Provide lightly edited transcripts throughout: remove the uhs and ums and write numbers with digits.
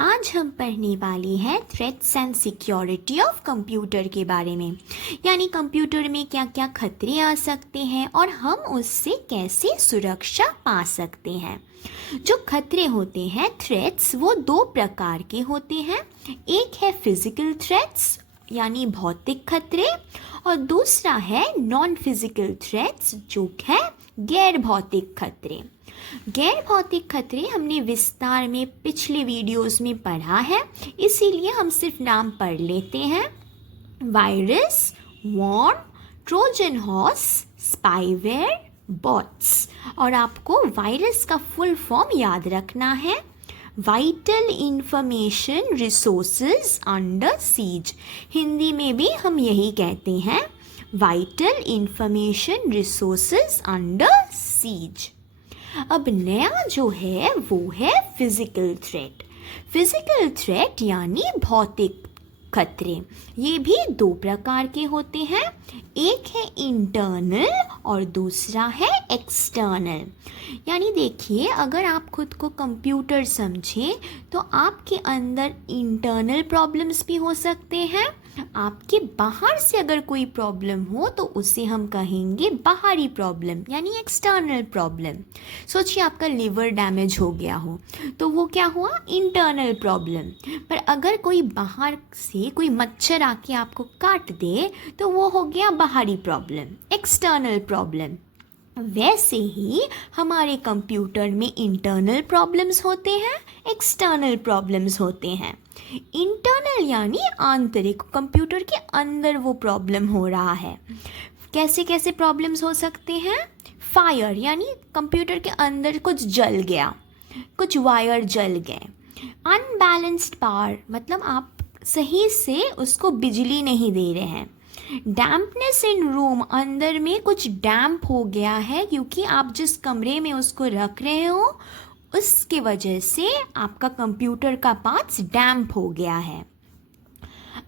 आज हम पढ़ने वाले हैं threats and security of computer के बारे में। यानी कंप्यूटर में क्या क्या खतरे आ सकते हैं और हम उससे कैसे सुरक्षा पा सकते हैं। जो खतरे होते हैं थ्रेट्स, वो दो प्रकार के होते हैं। एक है फिजिकल थ्रेट्स यानी भौतिक खतरे, और दूसरा है नॉन फिजिकल थ्रेट्स जो है गैर भौतिक खतरे। गैर भौतिक खतरे हमने विस्तार में पिछले वीडियोस में पढ़ा है, इसीलिए हम सिर्फ नाम पढ़ लेते हैं। Virus, worm, Trojan horse, spyware, bots. और आपको वायरस का फुल फॉर्म याद रखना है, vital information resources under siege. Hindi में भी हम यही कहते हैं, vital information resources under siege. अब नया जो है वो है फिजिकल थ्रेट। फिजिकल थ्रेट यानी भौतिक खतरे। ये भी दो प्रकार के होते हैं, एक है इंटरनल और दूसरा है एक्सटर्नल। यानी देखिए, अगर आप खुद को कंप्यूटर समझें तो आपके अंदर इंटरनल प्रॉब्लम्स भी हो सकते हैं। आपके बाहर से अगर कोई प्रॉब्लम हो तो उसे हम कहेंगे बाहरी प्रॉब्लम यानी एक्सटर्नल प्रॉब्लम। सोचिए आपका लिवर डैमेज हो गया हो तो वो क्या हुआ, इंटरनल प्रॉब्लम। पर अगर कोई बाहर से कोई मच्छर आके आपको काट दे तो वो हो गया बाहरी प्रॉब्लम, एक्सटर्नल प्रॉब्लम। वैसे ही हमारे कंप्यूटर में इंटरनल प्रॉब्लम्स होते हैं, एक्सटर्नल प्रॉब्लम्स होते हैं। इंटरनल यानी आंतरिक, कंप्यूटर के अंदर वो प्रॉब्लम हो रहा है। कैसे कैसे प्रॉब्लम्स हो सकते हैं, फायर यानी कंप्यूटर के अंदर कुछ जल गया, कुछ वायर जल गए। अनबैलेंस्ड पावर मतलब आप सही से उसको बिजली नहीं दे रहे हैं। डैम्पनेस इन रूम, अंदर में कुछ डैम्प हो गया है क्योंकि आप जिस कमरे में उसको रख रहे हो उसके वजह से आपका कंप्यूटर का पार्ट्स डैम्प हो गया है।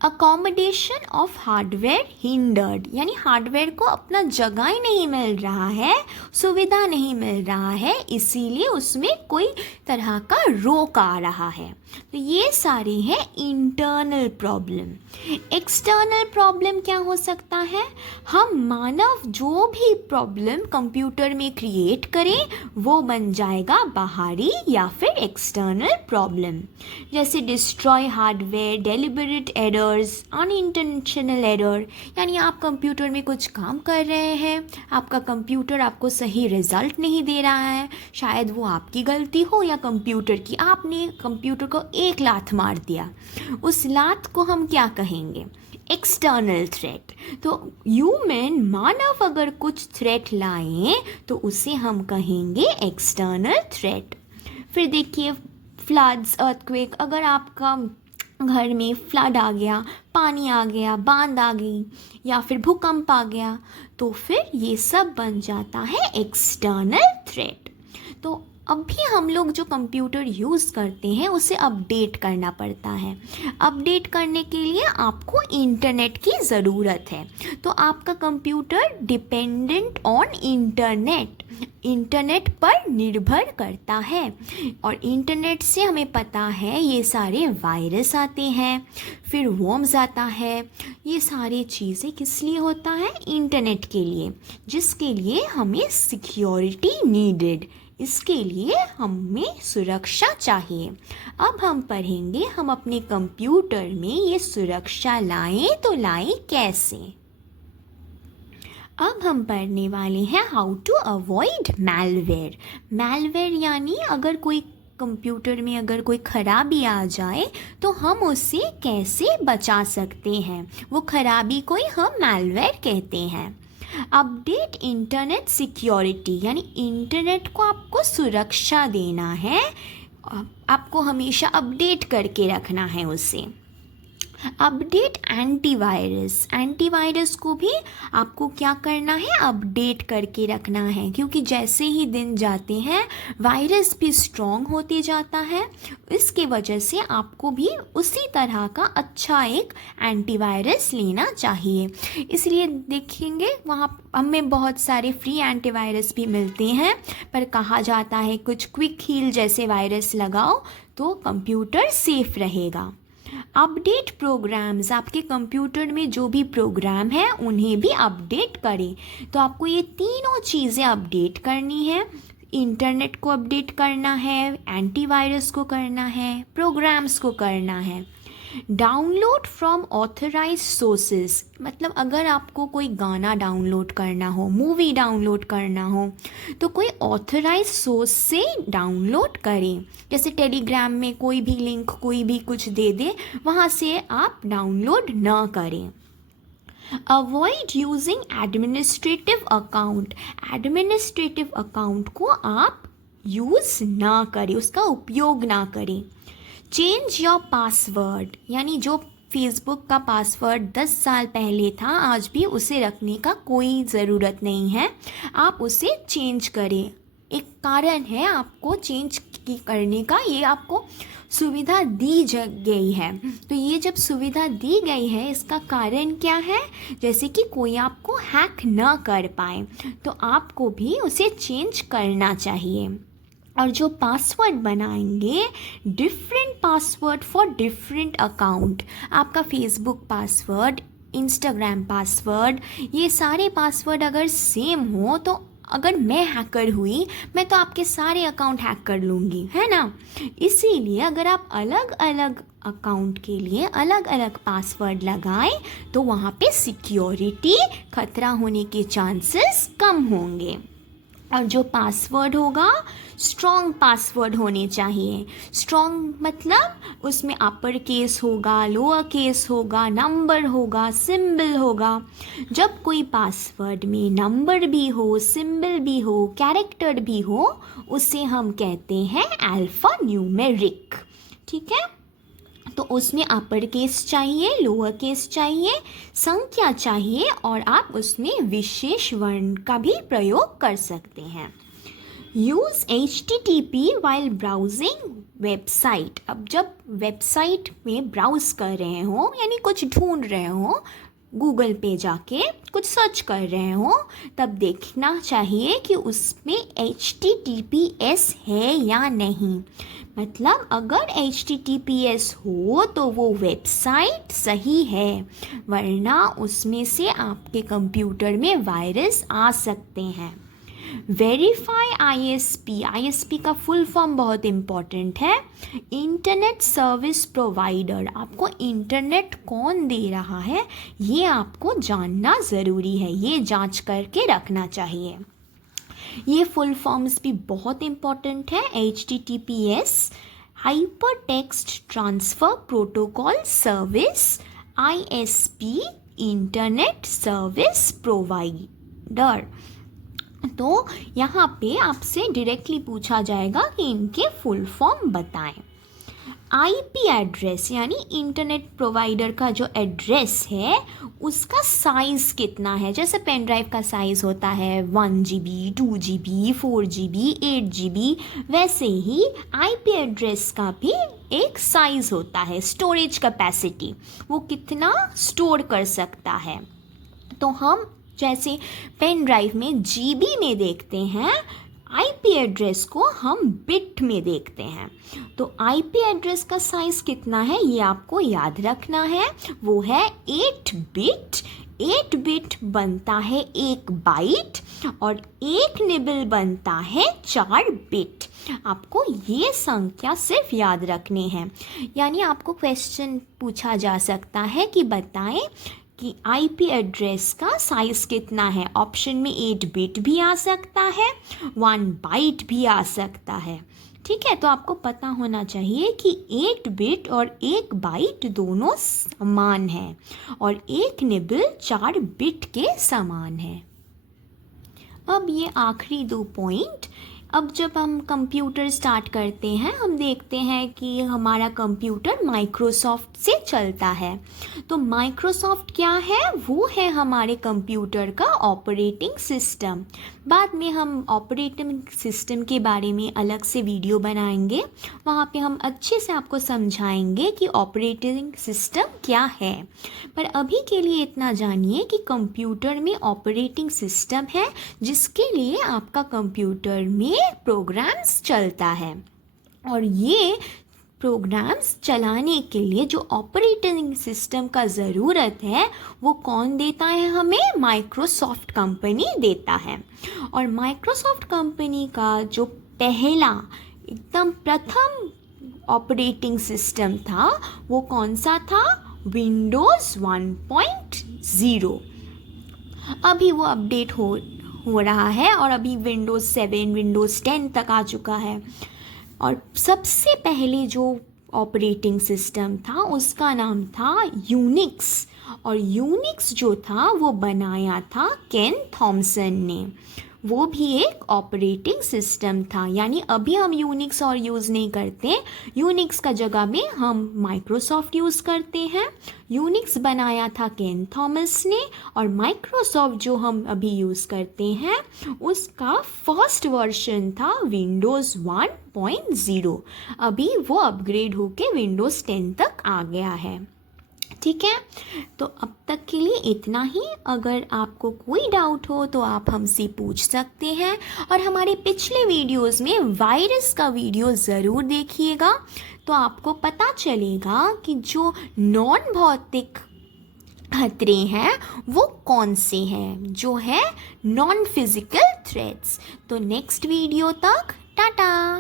अकोमोडेशन ऑफ हार्डवेयर हिंडर्ड यानी हार्डवेयर को अपना जगह ही नहीं मिल रहा है, सुविधा नहीं मिल रहा है, इसीलिए उसमें कोई तरह का रोक आ रहा है। तो ये सारे हैं इंटरनल प्रॉब्लम। एक्सटर्नल प्रॉब्लम क्या हो सकता है, हम मानव जो भी प्रॉब्लम कंप्यूटर में क्रिएट करें वो बन जाएगा बाहरी या फिर एक्सटर्नल प्रॉब्लम। जैसे destroy hardware, deliberate errors, unintentional error. यानी आप कंप्यूटर में कुछ काम कर रहे हैं, आपका कंप्यूटर आपको सही रिजल्ट नहीं दे रहा है, शायद वो आपकी गलती हो या कंप्यूटर की, आपने कंप्यूटर को एक लात मार दिया, उस लात को हम क्या कहेंगे, एक्सटर्नल थ्रेट। तो ह्यूमन मानव अगर कुछ थ्रेट लाएं तो उसे हम कहेंगे एक्सटर्नल थ्रेट। फिर देखिए फ्लड्स, अर्थक्वेक, अगर आपका घर में फ्लड आ गया, पानी आ गया, बांध आ गई या फिर भूकंप आ गया तो फिर ये सब बन जाता है एक्सटर्नल थ्रेट। तो अभी हम लोग जो कंप्यूटर यूज़ करते हैं उसे अपडेट करना पड़ता है। अपडेट करने के लिए आपको इंटरनेट की ज़रूरत है, तो आपका कंप्यूटर डिपेंडेंट ऑन इंटरनेट पर निर्भर करता है। और इंटरनेट से हमें पता है ये सारे वायरस आते हैं, फिर वर्म्स आता है। ये सारी चीज़ें किस लिए होता है, इंटरनेट के लिए, जिसके लिए हमें सिक्योरिटी नीडेड, इसके लिए हमें सुरक्षा चाहिए। अब हम पढ़ेंगे हम अपने कंप्यूटर में ये सुरक्षा लाएं तो लाएं कैसे। अब हम पढ़ने वाले हैं how to avoid malware. Malware यानी अगर कोई कंप्यूटर में अगर कोई खराबी आ जाए तो हम उससे कैसे बचा सकते हैं, वो खराबी को ही हम मैलवेयर कहते हैं। अपडेट इंटरनेट सिक्योरिटी यानी इंटरनेट को आपको सुरक्षा देना है, आपको हमेशा अपडेट करके रखना है उसे। अपडेट एंटीवायरस, एंटीवायरस को भी आपको क्या करना है, अपडेट करके रखना है, क्योंकि जैसे ही दिन जाते हैं वायरस भी स्ट्रॉन्ग होते जाता है। इसके वजह से आपको भी उसी तरह का अच्छा एक एंटीवायरस लेना चाहिए। इसलिए देखेंगे वहाँ हमें बहुत सारे फ्री एंटीवायरस भी मिलते हैं, पर कहा जाता है कुछ क्विक हील जैसे वायरस लगाओ तो कंप्यूटर सेफ रहेगा। अपडेट प्रोग्राम्स, आपके कंप्यूटर में जो भी प्रोग्राम है उन्हें भी अपडेट करें। तो आपको ये तीनों चीज़ें अपडेट करनी है, इंटरनेट को अपडेट करना है, एंटीवायरस को करना है, प्रोग्राम्स को करना है। डाउनलोड फ्रॉम ऑथराइज सोर्सेज, मतलब अगर आपको कोई गाना डाउनलोड करना हो, मूवी डाउनलोड करना हो, तो कोई ऑथराइज सोर्स से डाउनलोड करें। जैसे टेलीग्राम में कोई भी लिंक कोई भी कुछ दे दे, वहाँ से आप डाउनलोड ना करें। Avoid using administrative account, administrative account को आप यूज़ ना करें, उसका उपयोग ना करें। चेंज योर पासवर्ड, यानी जो फेसबुक का पासवर्ड 10 साल पहले था आज भी उसे रखने का कोई ज़रूरत नहीं है, आप उसे चेंज करें। एक कारण है आपको चेंज करने का, ये आपको सुविधा दी गई है। तो ये जब सुविधा दी गई है इसका कारण क्या है, जैसे कि कोई आपको हैक ना कर पाए, तो आपको भी उसे चेंज करना चाहिए। और जो पासवर्ड बनाएंगे, different password for different account, आपका फेसबुक पासवर्ड, इंस्टाग्राम पासवर्ड, ये सारे पासवर्ड अगर सेम हो तो अगर मैं हैकर हुई मैं तो आपके सारे अकाउंट हैक कर लूँगी, है ना। इसीलिए अगर आप अलग अलग अकाउंट के लिए अलग अलग पासवर्ड लगाएं तो वहाँ पे सिक्योरिटी, खतरा होने के चांसेस कम होंगे। और जो पासवर्ड होगा स्ट्रॉन्ग पासवर्ड होने चाहिए। स्ट्रॉन्ग मतलब उसमें अपर केस होगा, लोअर केस होगा, नंबर होगा, सिंबल होगा। जब कोई पासवर्ड में नंबर भी हो, सिंबल भी हो, कैरेक्टर भी हो, उसे हम कहते हैं अल्फ़ा न्यूमेरिक। ठीक है, तो उसमें अपर केस चाहिए, लोअर केस चाहिए, संख्या चाहिए और आप उसमें विशेष वर्ण का भी प्रयोग कर सकते हैं। Use HTTP while browsing website, अब जब वेबसाइट में ब्राउज कर रहे हो यानी कुछ ढूंढ रहे हो, गूगल पे जाके कुछ सर्च कर रहे हो, तब देखना चाहिए कि उसमें HTTPS है या नहीं। मतलब अगर HTTPS हो तो वो वेबसाइट सही है, वरना उसमें से आपके कंप्यूटर में वायरस आ सकते हैं। वेरीफाई ISP, ISP का फुल फॉर्म बहुत इम्पॉर्टेंट है, इंटरनेट सर्विस प्रोवाइडर। आपको इंटरनेट कौन दे रहा है ये आपको जानना ज़रूरी है, ये जांच करके रखना चाहिए। ये फुल फॉर्म्स भी बहुत इम्पॉर्टेंट है। HTTPS hyper text transfer protocol service, ISP internet service provider. तो यहाँ पे आपसे डायरेक्टली पूछा जाएगा कि इनके फुल फॉर्म बताएं। IP एड्रेस यानी इंटरनेट प्रोवाइडर का जो एड्रेस है उसका साइज़ कितना है। जैसे पेन ड्राइव का साइज़ होता है 1 GB, 2 GB, 4 GB, 8 GB, वैसे ही IP एड्रेस का भी एक साइज़ होता है, स्टोरेज कैपेसिटी, वो कितना स्टोर कर सकता है। तो हम जैसे पेन ड्राइव में GB में देखते हैं, IP एड्रेस को हम बिट में देखते हैं। तो IP एड्रेस का साइज़ कितना है ये आपको याद रखना है, वो है 8 बिट। 8 बिट बनता है 1 बाइट और 1 निबल बनता है 4 बिट। आपको ये संख्या सिर्फ याद रखने हैं। यानी आपको क्वेश्चन पूछा जा सकता है कि बताएं कि IP एड्रेस का साइज़ कितना है। ऑप्शन में 8 बिट भी आ सकता है, 1 बाइट भी आ सकता है। ठीक है, तो आपको पता होना चाहिए कि 8 बिट और 1 बाइट दोनों समान हैं और 1 निबल 4 बिट के समान है। अब ये आखिरी 2 पॉइंट, अब जब हम कंप्यूटर स्टार्ट करते हैं हम देखते हैं कि हमारा कंप्यूटर माइक्रोसॉफ्ट से चलता है। तो माइक्रोसॉफ्ट क्या है, वो है हमारे कंप्यूटर का ऑपरेटिंग सिस्टम। बाद में हम ऑपरेटिंग सिस्टम के बारे में अलग से वीडियो बनाएंगे, वहाँ पे हम अच्छे से आपको समझाएंगे कि ऑपरेटिंग सिस्टम क्या है। पर अभी के लिए इतना जानिए कि कंप्यूटर में ऑपरेटिंग सिस्टम है जिसके लिए आपका कंप्यूटर में प्रोग्राम्स चलता है और ये प्रोग्राम्स चलाने के लिए जो ऑपरेटिंग सिस्टम का ज़रूरत है वो कौन देता है हमें? माइक्रोसॉफ्ट कंपनी देता है। और माइक्रोसॉफ्ट कंपनी का जो पहला एकदम प्रथम ऑपरेटिंग सिस्टम था वो कौन सा था? विंडोज़ 1.0। अभी वो अपडेट हो रहा है और अभी विंडोज़ 7 विंडोज़ 10 तक आ चुका है। और सबसे पहले जो ऑपरेटिंग सिस्टम था उसका नाम था यूनिक्स। और यूनिक्स जो था वो बनाया था केन थॉमसन ने। वो भी एक ऑपरेटिंग सिस्टम था, यानी अभी हम यूनिक्स और यूज़ नहीं करते। यूनिक्स का जगह में हम माइक्रोसॉफ्ट यूज़ करते हैं। यूनिक्स बनाया था केन थॉमस ने और माइक्रोसॉफ्ट जो हम अभी यूज़ करते हैं उसका फर्स्ट वर्जन था विंडोज़ 1.0। अभी वो अपग्रेड होके विंडोज़ 10 तक आ गया है। ठीक है, तो अब तक के लिए इतना ही। अगर आपको कोई डाउट हो तो आप हमसे पूछ सकते हैं। और हमारे पिछले वीडियोस में वायरस का वीडियो ज़रूर देखिएगा, तो आपको पता चलेगा कि जो नॉन भौतिक खतरे हैं वो कौन से हैं, जो है नॉन फिजिकल थ्रेट्स। तो नेक्स्ट वीडियो तक टाटा।